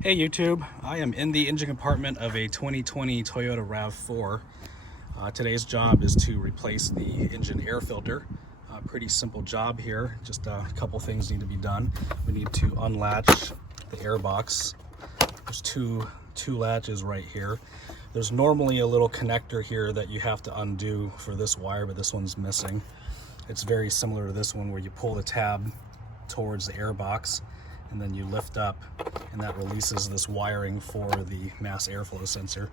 Hey YouTube, I am in the engine compartment of a 2020 Toyota RAV4. Today's job is to replace the engine air filter. Pretty simple job here, just a couple things need to be done. We need to unlatch the air box. There's two latches right here. There's normally a little connector here that you have to undo for this wire, but this one's missing. It's very similar to this one where you pull the tab towards the air box and then you lift up and that releases this wiring for the mass airflow sensor.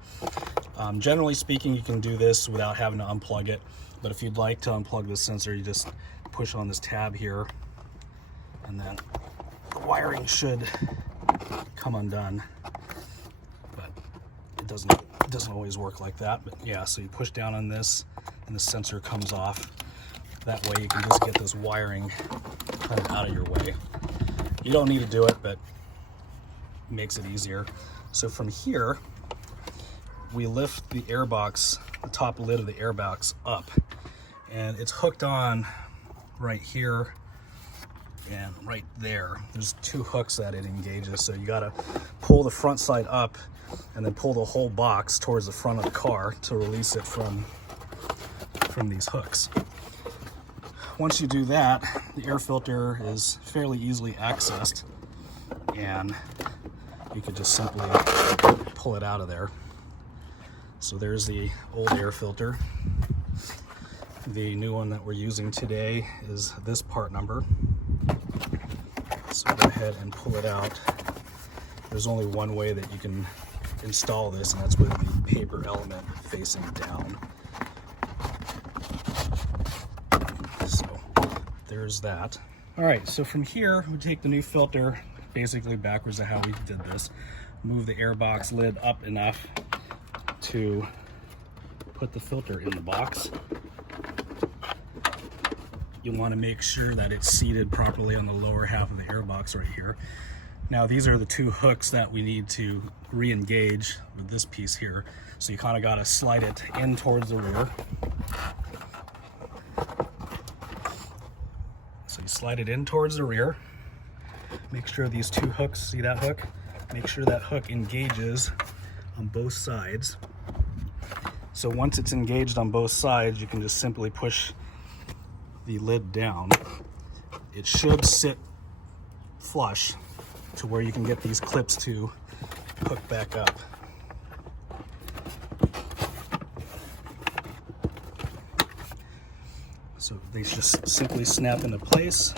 Generally speaking, you can do this without having to unplug it, but if you'd like to unplug this sensor, you just push on this tab here and then the wiring should come undone, but it doesn't always work like that. But yeah, so you push down on this and the sensor comes off. That way you can just get this wiring kind of out of your way. You don't need to do it, but it makes it easier. So from here, we lift the airbox, the top lid of the airbox up, and it's hooked on right here and right there. There's two hooks that it engages, so you gotta pull the front side up and then pull the whole box towards the front of the car to release it from these hooks. Once you do that, the air filter is fairly easily accessed and you could just simply pull it out of there. So there's the old air filter. The new one that we're using today is this part number. So go ahead and pull it out. There's only one way that you can install this, and that's with the paper element facing down. There's that. All right, so from here, we take the new filter basically backwards to how we did this. Move the airbox lid up enough to put the filter in the box. You want to make sure that it's seated properly on the lower half of the airbox right here. Now these are the two hooks that we need to re-engage with this piece here. So you kind of got to slide it in towards the rear. So you slide it in towards the rear. Make sure these two hooks, see that hook? Make sure that hook engages on both sides. So once it's engaged on both sides, you can just simply push the lid down. It should sit flush to where you can get these clips to hook back up. So they just simply snap into place.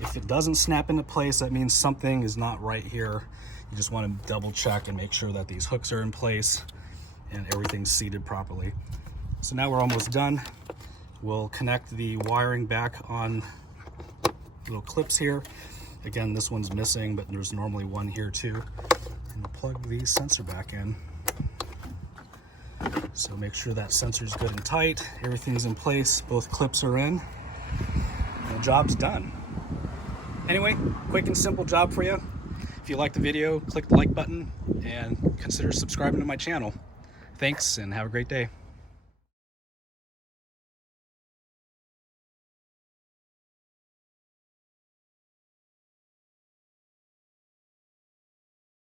If it doesn't snap into place, that means something is not right here. You just want to double check and make sure that these hooks are in place and everything's seated properly. So now we're almost done. We'll connect the wiring back on little clips here. Again, this one's missing, but there's normally one here too. And we'll plug the sensor back in. So make sure that sensor's good and tight, everything's in place, both clips are in, and the job's done. Anyway, quick and simple job for you. If you liked the video, click the like button and consider subscribing to my channel. Thanks and have a great day.